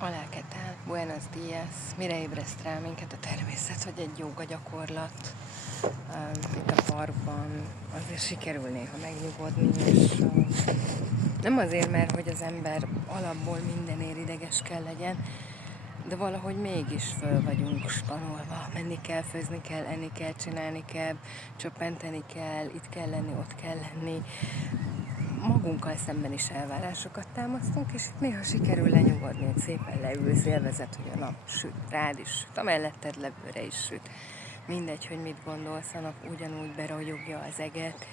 Hola, ¿qué tal? Buenos días. Mire ébreszt rá minket a természet, hogy egy jóga gyakorlat itt a parkban azért sikerül néha megnyugodni, és nem azért, mert hogy az ember alapból mindenért ideges kell legyen, de valahogy mégis föl vagyunk spanolva. Menni kell, főzni kell, enni kell, csinálni kell, csöppenteni kell, itt kell lenni, ott kell lenni. Magunkkal szemben is elvárásokat támasztunk, és itt néha sikerül lenyugodni, hogy szépen leülsz, élvezed, hogy a nap süt, rád is süt, a melletted levőre is süt. Mindegy, hogy mit gondolsz, a nap ugyanúgy beragyogja az eget,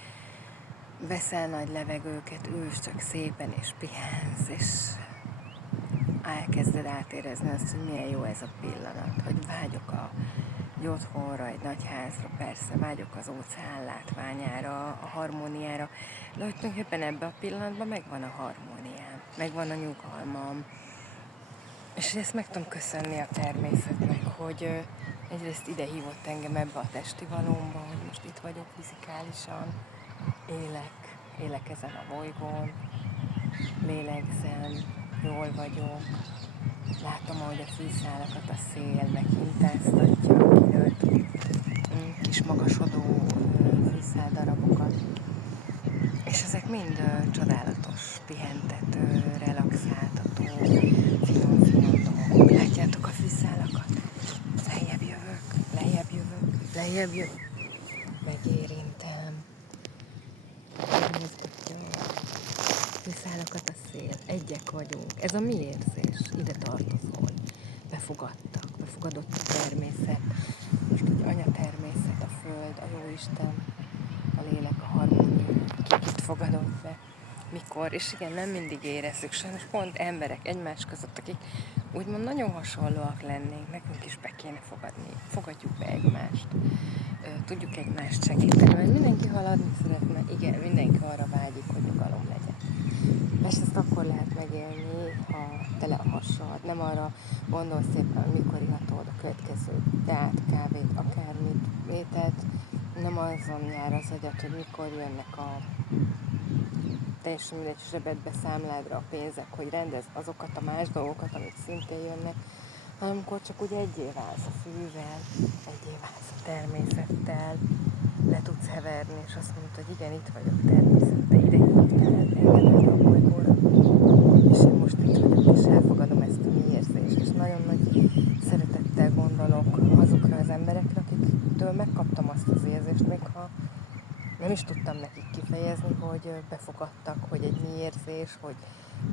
veszel nagy levegőket, ülsz csak szépen és pihensz, és elkezded átérezni azt, hogy milyen jó ez a pillanat, hogy vágyok egy otthonra, egy nagy házra, persze, vágyok az óceán látványára, a harmóniára, de hogy tulajdonképpen ebben a pillanatban megvan a harmóniám, megvan a nyugalmam, és ezt meg tudom köszönni a természetnek, hogy egyrészt ide hívott engem ebbe a testi valómba, hogy most itt vagyok fizikálisan, élek ezen a bolygón, lélegzem, jól vagyok, látom, ahogy a fűszálakat a szél meghintáztatja, kinőtt kis magasodó fűszáldarabokat. És ezek mind csodálatos, pihentető, relaxáltató, finom dolgok. Látjátok a fűszálakat? Lejjebb jövök, megérintem, megmozgatja a fűszálakat a szél. Egyek vagyunk. Ez a mi érzés. Ide tartozol. Befogadott a természet. Most egy anya természet, a föld, a jóisten, a lélek, a harmónia, kit fogadott be, mikor, és igen, nem mindig érezzük, sajnos pont emberek egymás között, akik úgymond nagyon hasonlóak lennénk, nekünk is be kéne fogadni, fogadjuk be egymást, tudjuk egymást segíteni, mert mindenki haladni szeretne, igen, mindenki arra vágyik, hogy nyugalom legyen. És ezt akkor lehet megélni, ha tele a hasad, nem arra gondolsz szépen, hogy mikor ihatod a következő teát, kávét, akármit, ételt, nem azon jár az agyat, hogy mikor jönnek a teljesen mindegy zsebedbe, számládra a pénzek, hogy rendezd azokat a más dolgokat, amik szintén jönnek, hanem amikor csak úgy egyé válsz a fűvel, egyé válsz a természettel, le tudsz heverni, és azt mondod, hogy igen, itt vagyok természette, ide hívtál engem erre a bolygóra, és én most itt vagyok, és elfogadom ezt a mi érzést, és nagyon nagy szeretettel gondolok azokra az emberekre, akiktől megkaptam azt az érzést, még ha nem is tudtam nekik kifejezni, hogy befogadtak, hogy egy mi érzés, hogy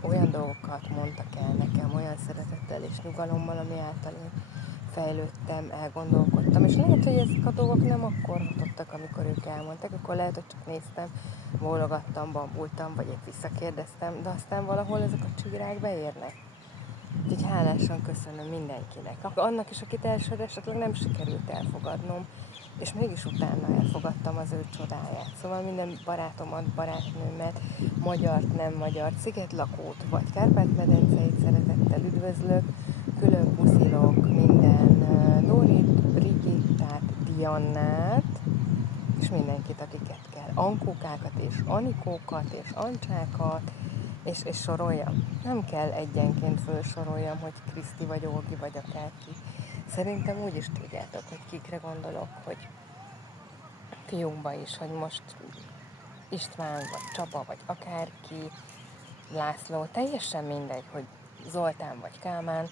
olyan dolgokat mondtak el nekem, olyan szeretettel és nyugalommal, ami által én fejlődtem, elgondolkodtam, és lehet, hogy ezek a dolgok nem akkor hatottak, amikor ők elmondtak, akkor lehet, hogy csak néztem, bólogattam, bambultam, vagy épp visszakérdeztem, de aztán valahol ezek a csírák beérnek. Úgyhogy hálásan köszönöm mindenkinek. Annak is, akit elsőre esetleg nem sikerült elfogadnom, és mégis utána elfogadtam az ő csodáját. Szóval minden barátomat, barátnőmet, magyart, nem magyart, szigetlakót vagy Kárpát-medenceit szeretettel üdvözlök, külön puszilok minden Dorit, Brigittát, Diannát, és mindenkit, akiket kell. Ankókákat és Anikókat és Ancsákat, és soroljam. Nem kell egyenként felsoroljam, hogy Kriszti vagy Olgi vagy akárki. Szerintem úgy is tudjátok, hogy kikre gondolok, hogy fiúkba is, hogy most István, vagy Csaba, vagy akárki, László, teljesen mindegy, hogy Zoltán vagy Kálmán.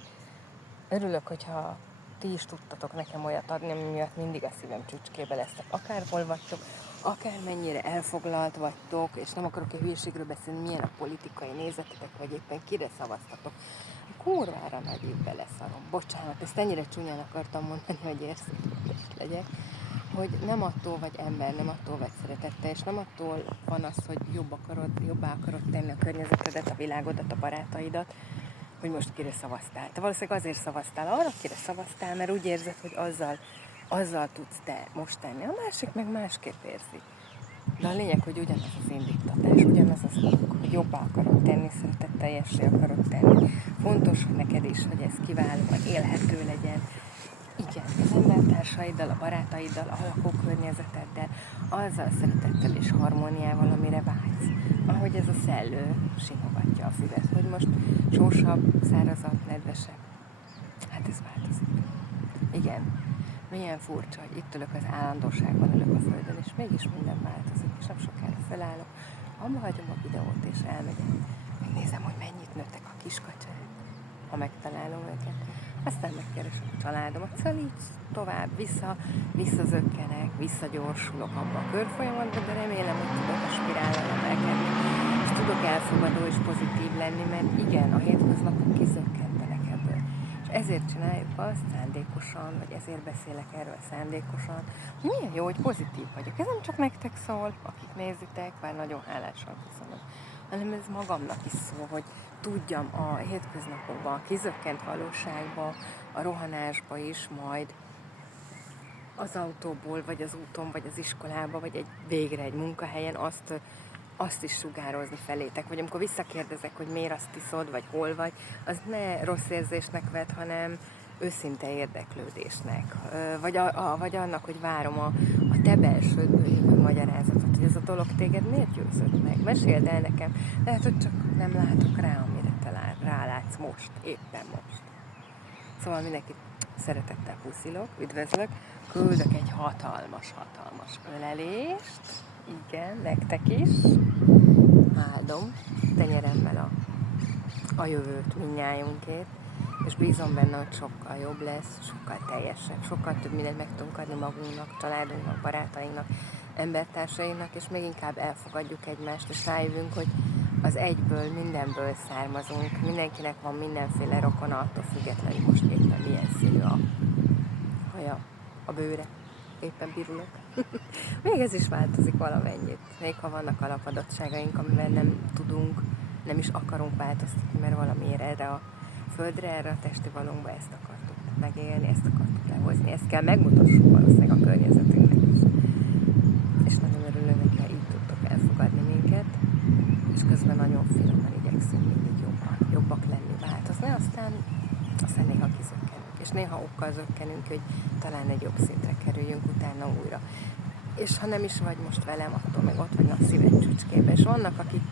Örülök, hogyha ti is tudtatok nekem olyat adni, ami miatt mindig a szívem csücskébe lesztek. Akárhol vagytok, akármennyire elfoglalt vagytok, és nem akarok egy hülyeségről beszélni, milyen a politikai nézetetek, vagy éppen kire szavaztatok. A kurvára nagy így beleszarom. Bocsánat, ezt ennyire csúnyán akartam mondani, hogy érzékenyes legyek, hogy nem attól vagy ember, nem attól vagy szeretettel, és nem attól van az, hogy jobbá akarod tenni a környezetedet, a világodat, a barátaidat, hogy most kire szavaztál. Te valószínűleg azért szavaztál arra, kire szavaztál, mert úgy érzed, hogy azzal tudsz te most tenni. A másik meg másképp érzi. De a lényeg, hogy ugyanaz az indítatás, ugyanaz az ok, hogy jobbá akarod tenni, szeretetteljessé akarod tenni. Fontos hogy neked is, hogy ez kiválóan élhető legyen. Igen, az embertársaiddal, a barátaiddal, a lakókörnyezeteddel, azzal a szeretettel és harmóniával, amire vágysz. ahogy ez a szellő simogatja a füvet, hogy most sósabb, szárazabb, nedvesebb. Hát ez változik. Igen, milyen furcsa, hogy itt ülök az állandóságban, ülök a földön, és mégis minden változik, és nem sokára felállok, abba hagyom a videót, és elmegyek. Megnézem, hogy mennyit nőttek a kiskacsák, ha megtalálom őket. Aztán megkeresem a családomat, szóval így tovább, visszazökkenek, visszagyorsulok abba a körfolyamatba, de remélem, hogy tudok a spirállal emelkedni, és tudok elfogadó és pozitív lenni, mert igen, a hétköznapok kizökkentenek ebből. És ezért csináljuk azt szándékosan, vagy ezért beszélek erről szándékosan, hogy milyen jó, hogy pozitív vagyok. Ez nem csak nektek szól, akik nézitek, bár nagyon hálásan köszönöm, hanem ez magamnak is szól, hogy tudjam a hétköznapokban, a kizökkent valóságban, a rohanásba is majd az autóból, vagy az úton, vagy az iskolába, vagy végre egy munkahelyen azt is sugározni felétek. Vagy amikor visszakérdezek, hogy miért azt iszod, vagy hol vagy, az ne rossz érzésnek vett, hanem őszinte érdeklődésnek. Vagy annak, hogy várom a te belsődből jövő magyarázatot, hogy ez a dolog téged miért győzött meg. Meséld el nekem. Lehet, hogy csak nem látok rá, amire te rálátsz most, éppen most. Szóval mindenkit szeretettel puszilok, üdvözlök, küldök egy hatalmas ölelést, igen, nektek is, áldom tenyeremmel a jövőt mindnyájunkét, és bízom benne, hogy sokkal jobb lesz, sokkal teljesebb, sokkal több mindent meg tudunk adni magunknak, családunknak, barátainknak, embertársainknak, és még inkább elfogadjuk egymást, és rájövünk, hogy az egyből, mindenből származunk, mindenkinek van mindenféle rokona, attól függetlenül most éppen milyen színű a haja, a bőre, éppen pirulok. Még ez is változik valamennyit, még ha vannak alapadottságaink, amivel nem tudunk, nem is akarunk változtatni, mert valamiért erre a földre, erre a testi valónkba ezt akartuk megélni, ezt akartuk lehozni, ezt kell megmutassuk valószínűleg a környezetünknek is. És nagyon örülök neki, ha így tudtok elfogadni minket, és közben nagyon finoman igyekszünk mindig jobbak lenni, változni, aztán néha kizökkenünk, és néha okkal zökkenünk, hogy talán egy jobb szintre kerüljünk utána újra. És ha nem is vagy most velem, attól meg ott vagynak a szívem csücskébe, és vannak, akik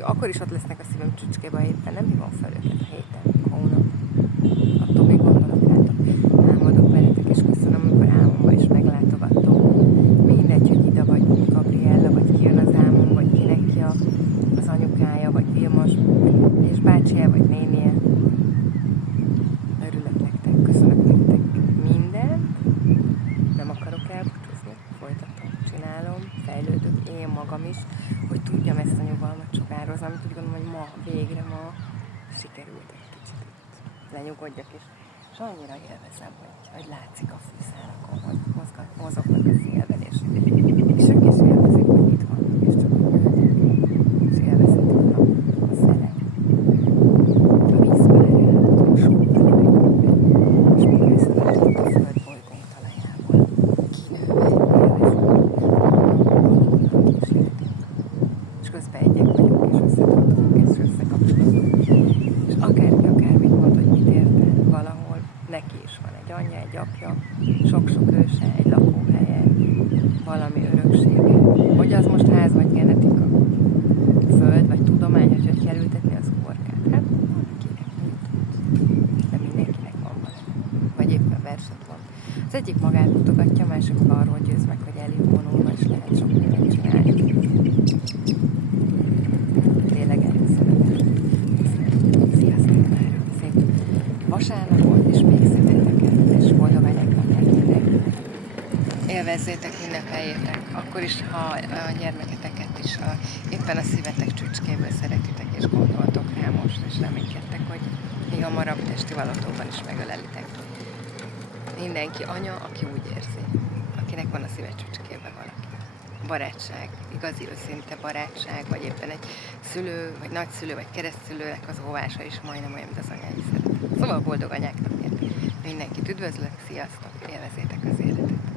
akkor is ott lesznek a szívem csücskébe, éppen nem hívom fel őket a héten, a hónap. Attól még gondolok rátok, álmodok veletek, és köszönöm, amikor álmomba is meglátogattok. Mindegy, hogy ide vagy Gabriella, vagy ki jön az álmom, vagy kinek ki az anyukája, vagy Vilmos, és bácsia, vagy nénie. Örülök nektek, köszönök nektek mindent, nem akarok elbúcsúzni, folytatom, csinálom, fejlődök, én magam is, hogy tudjam ezt a nyugalmat sugározni, amit úgy gondolom, hogy végre ma sikerült egy kicsit itt lenyugodjak, és annyira élvezem, hogy látszik a fűszálakon, hogy mozognak a szélben, és ők is élvezik, hogy itt vannak, és csak és élvezik a szelek, a vízpárát, a sót, és még összevetünk a föld bolygónk talajából, kinőve, és közben egyek vagyunk, és összetudunk, és összekapcsolódunk. És akármit mond, hogy mit érte valahol, neki is van egy anyja, egy apja, sok-sok őse, egy lakóhelye, valami öröksége. Hogy az most ház vagy genetika, föld vagy tudomány, hogy kell ültetni az uborkát. Hát valakinek de mindenkinek van valami. Vagy éppen verset van. Az egyik magát mutogatja, a másik arról győz meg, hogy eljut vonulva, és lehet sok mindent csinálni. Tényleg erre szeretem. Sziasztok már! Szép vasárnapot, és még szép heteket, és boldog anyáknak legyetek. Élvezzétek, ünnepeljétek, akkor is, ha a gyermeketeket is éppen a szívetek csücskéből szeretitek, és gondoltok rá most, és reménykedtek, hogy még hamarabb testi valótóban is megölelitek. Mindenki anya, aki úgy érzi, akinek van a szíve csücskébe valaki. Barátság, igazi őszinte barátság, vagy éppen egy szülő, vagy nagyszülő, vagy keresztszülőnek az óvása is majdnem olyan, mint az anyai szeretet. Szóval boldog anyáknak mindenkit üdvözlök, sziasztok, élvezétek az életet!